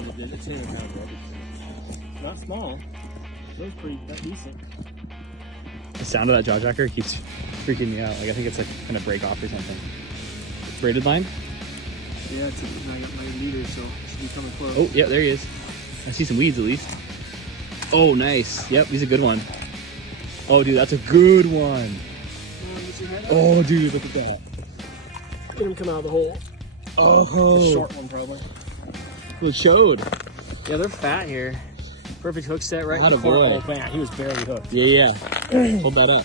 double digits. It's kind of not small. Looks pretty decent. The sound of that jaw jacker keeps freaking me out. Like I think it's like gonna break off or something. Braided line? Yeah, it's my leader, so it should be coming close. Oh, yeah, there he is. I see some weeds at least. Oh, nice. Yep, he's a good one. Oh, dude, that's a good one. Oh, dude, look at that. Get him come out of the hole. Oh, The short one, probably. Well, it showed. Yeah, they're fat here. Perfect hook set right Atta before. boy. Oh, man, he was barely hooked. Yeah, yeah. Hold that up.